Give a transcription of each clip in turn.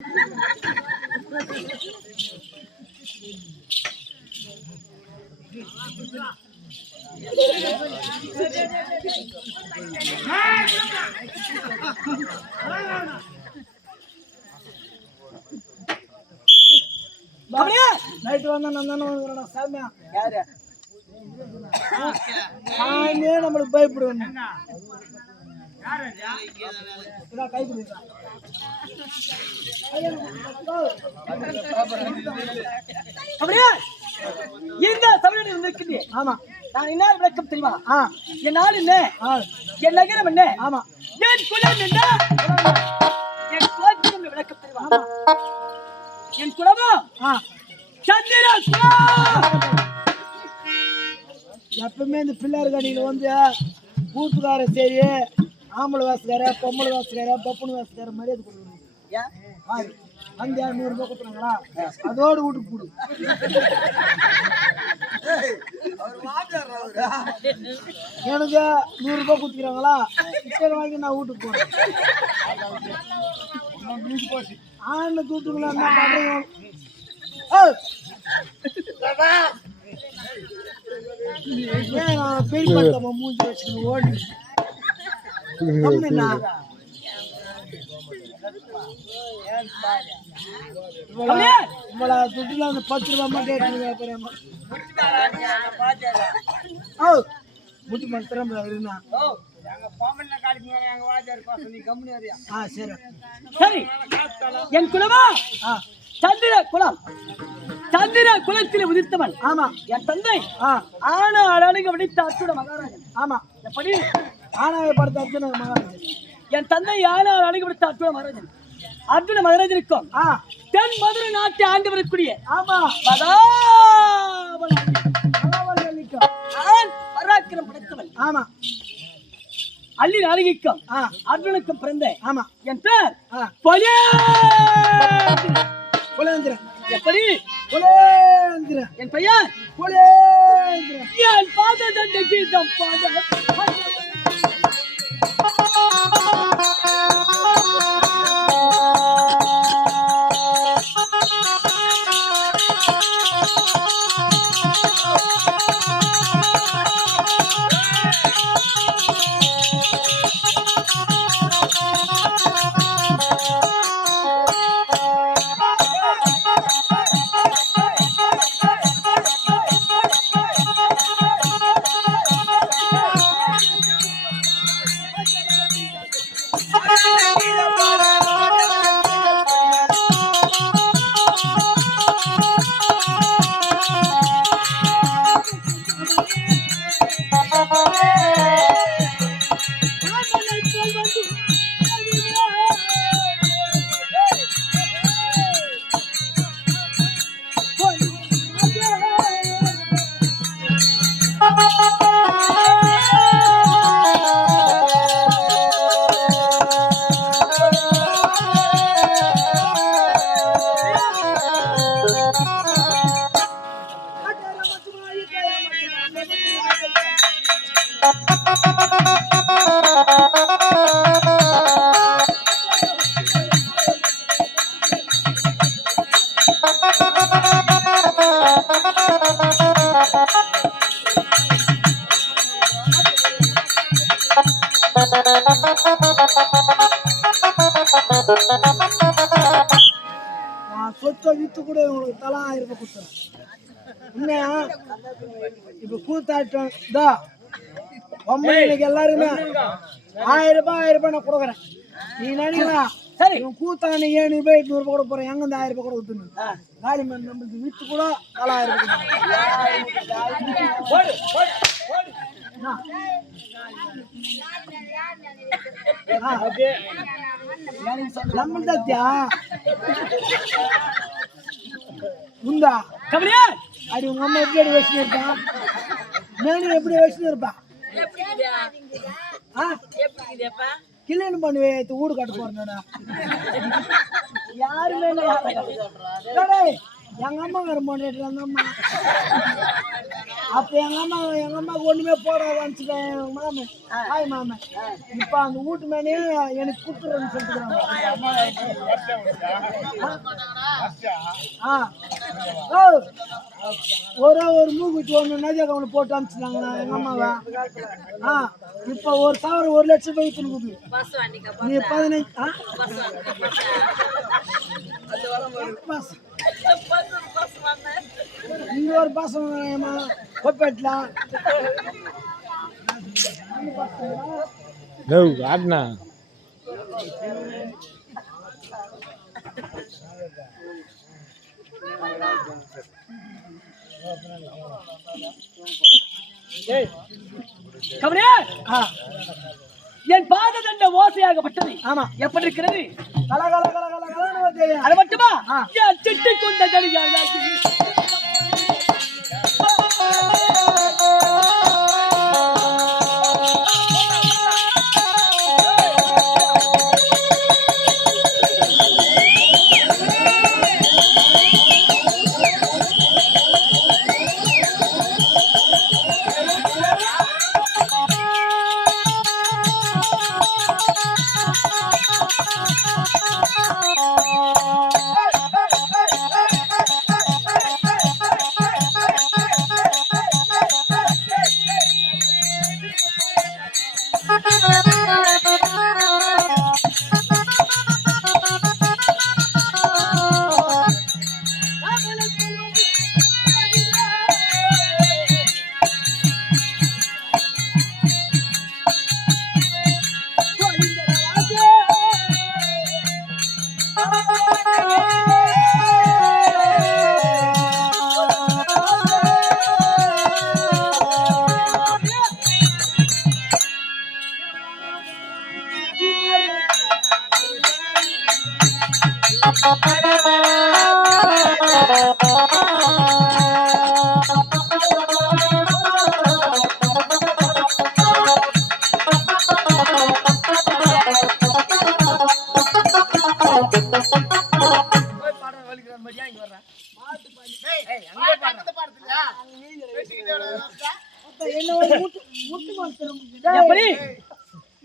Night வந்தா நான் சாமியா யாரு நானே நம்மளுக்கு பயப்படுவேன். கை பிடிக்கிறான் அப்படியே இந்த தமிழ் இருக்கின்றேன். ஆமா நான் என்ன விளக்கம் தெரியுமா? என் நாடு என்ன, என் நகரம் என்ன, ஆமா என் குலம் என்ன, என் கோத்திரம் விளக்கம் தெரியுமா? என் குலமா சந்திரா. எப்பவுமே இந்த பிள்ளையார் கடையில வந்து கூத்துக்கார சரி ஆம்பளை வாசுக்கார பொம்பளை வாசுக்கார பப்புனு வாசுக்கார மரியாதை கொடுக்குறாங்க. அந்த 100 ரூபாய் கொடுத்துறாங்களா அதோடு வீட்டுக்கு போடு. எனக்கு 100 ரூபாய் கொடுத்துக்கிறாங்களா சரி வாங்கி நான் வீட்டுக்கு போறேன். ஆண்ட தூத்துக்குள்ள என்ன பண்றீங்க? பெரிய பட்டமா மூஞ்சி வச்சுக்கணும் ஓடி உங்களை துட்டுல அந்த 10 ரூபாய் மட்டும் முட்டி மத்திரம் இருந்தா சரி. என் குலமா சந்திர குலம், சந்திர குலத்தில் உதிர்த்தவன். ஆமா என் தந்தை ஆனா அழகு வடித்த அர்ஜுன மகாராஜன். ஆமா எப்படி ஆனாவை படுத்த அர்ஜுன மகாராஜன். என் தந்தை ஆனா அழகு வடித்த அர்ஜுன மகாராஜன். அர்ஜுன மகாராஜனுக்கும் தென் மதுரை நாட்டை ஆண்டு வரக்கூடிய ஆமா பராக்கிரம் படைத்தவன். ஆமா அள்ளி அழகிக்கும் அர்ஜுனுக்கும் பிறந்த ஆமா என் பேர் புலேந்திரன். எப்படி புலேந்திரன் என் பையன் புலேந்திரன். என் பாத தண்டை கீதம் பாத சொத்தை வித்து கூட உங்களுக்கு தலா 1000 ரூபாய் கொடுத்தேன். உண்மையா இப்ப கூத்தாட்டம் இன்னைக்கு எல்லாருமே 1000 ரூபாய் நான் கொடுக்குறேன். நீ நினைக்கலாம் சரி கூத்தானு ஏன் நீ போய் 800 ரூபாய் கூட போறேன் எங்க இந்த 1000 ரூபாய் கூட வித்துணும் காலிமன் நம்மளுக்கு வித்து கூட தலா 1000 நம்மள்தாத்தியா உண்டா கபடியா அடி உங்க அம்மா எப்படி வச்சுன்னு இருப்பான் மேனு எப்படி வச்சுன்னு இருப்பான் கிளீன் பண்ணுவே வீடு கட்ட போறேன் யாருமே எங்க அம்மா வேற போட்டு அந்த அம்மா அப்ப எங்க அம்மாவுக்கு ஒண்ணுமே போடாது அனுப்பிச்சிட்டேன் மாமன் ஹாய் மாமன் இப்ப அந்த வீட்டு மேலேயே எனக்கு குத்துறேன்னு சொல்லிட்டு ஒரு மூக்குத்தி ஒன்று நதியாக அவனை போட்டு அனுப்பிச்சிட்டாங்கண்ணா எங்க அம்மாவை இப்ப ஒரு தவறு 1 லட்சம் ரூபாய் கொடுக்குது நீ 15 இங்க ஒரு பாசம் கொப்பேட்டலாம் என் பாததண்ட ஓசையாகப்பட்டது. ஆமா, எப்படி இருக்கிறது? அது மட்டுமா சிட்டு கொண்ட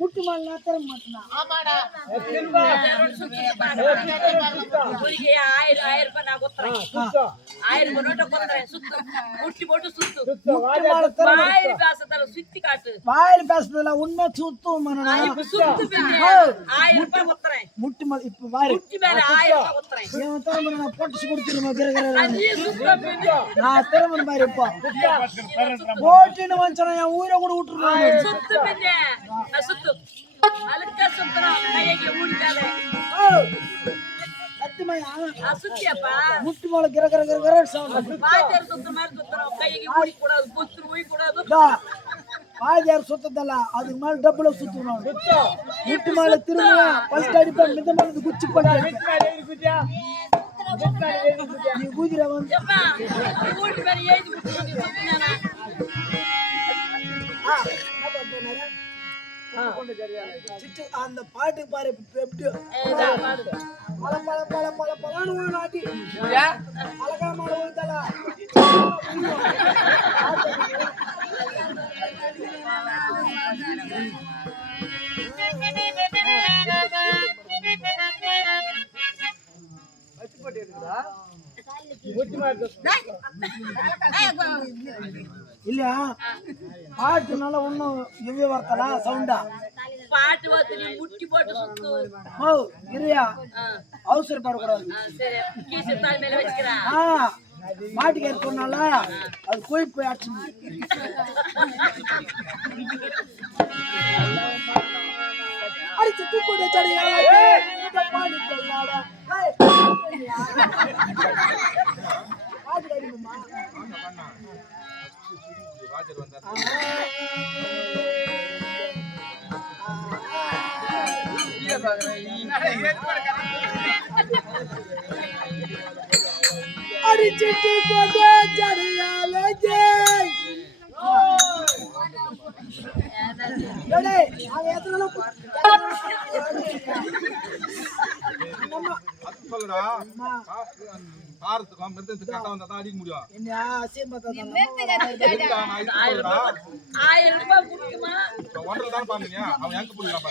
முட்டு மால் தர மாட்டேனா? ஆமாடா. 1000 ரூபாய் நான் குத்துறேன். 1000 நோட்ட குத்துறேன். சுத்து. முட்டி போட்டு சுத்து. வாயில் பேசதல சுத்தி காட்டு. வாயில் பேசதல உண்மை சுத்தும் மனனா. இப்ப சுத்து பின்ன 1000 ரூபாய் குத்துறேன். முட்டி மால் இப்ப வாயில். முட்டி மேல 1000 ரூபாய் குத்துறேன். ஏன் தரம நான் போட்டு குடுத்துறேன் கிரகர. நீ சுத்து பின்ன. நான் தரம மாதிரி இப்ப. போட்டின வந்தன என் ஊரை கூட விட்டுறேன். சுத்து பின்ன. நான் சுத்து. அலக்க சுத்துறோம் கையை ஊடிட்டாலே சத்தியமா அசுத்தியப்பா முட்டு மேல கிரகர சவுண்ட் பாஜர் சுத்துற மாதிரி சுத்துறோம் கையை ஊடி கூடாது புத்து ஊடி கூடாது பாஜர் சுத்ததல்ல அது மேல டபுள் சுத்துறோம் முட்டு மேல திரும்ப ஃபர்ஸ்ட் அடிப்பா மித மேல குச்சி பண்ணு நீ ஊதிர வந்து அப்பா ஊடி மேல ஏறி குச்சி சுத்துனானா அந்த பாட்டு பாரு எப்படி பல பல பல பல பலன்னு நாட்டி அழகா மாட ஊத்தல இல்லையா பாட்டு நல்லா ஒன்னும் எவ்விய வரத்தல சவுண்டா பாட்டு வந்து நீ முட்டி போட்டு சுத்து ஓ இரியா அவசரப்படக்கூடாது சரி கீச தாய் மேல வச்சுக்கறா பாட்டு கேட்க சொன்னால அது போய் ஆச்சு அடி சுத்தி போடு சரியா இந்த பாட்டு கேளாடா பாட்டு கேளுமா வாஜர் வந்தா அடிச்சிட்டு போடு சரியால ஜெய் டேய் அவ எத்தனை நம்ம சொல்லுடா காரத்துக்கும் மெத்தத்துக்கு கட்ட வந்தா தான் அடிக்க முடியும். என்ன ஆசையும் பார்த்தா ஒன்றரை தான் பாருங்க. அவன் எங்க புடிக்கலாம்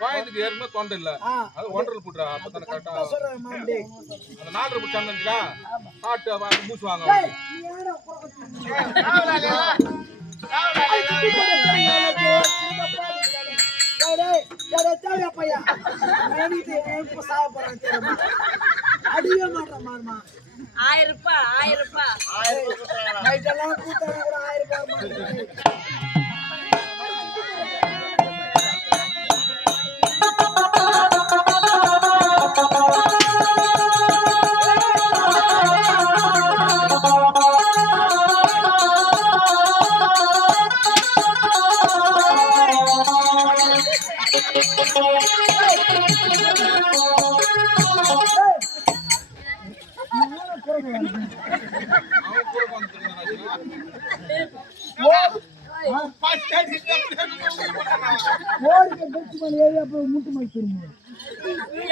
கோயத்துக்கு ஏறுமே தொண்டை இல்ல. அது ஒன்றரை புடுறா. அப்பதானே கரெக்டா அந்த 4 புடிச்சாங்கடா. காட்டு மூச்சு வாங்க. அடியே மாட்டா மாறுமா 1000 ரூபாய் நைட்டெல்லாம் கூத்தாங்க கூட 1000 ரூபாய்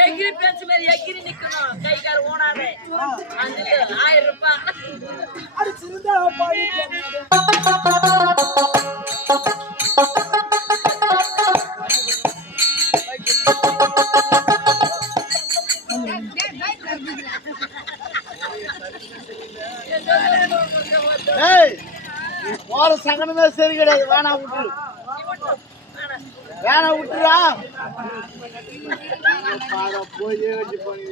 எகிரி பேச்சு மாதிரி எகிரி நிக்கணும் கை கால் ஓடாதே 1000 ரூபாய் அடிச்சிருந்தா போற சங்கடமே சரி கிடையாது. வேணா விட்டுரு வேணா விட்டுறா போய்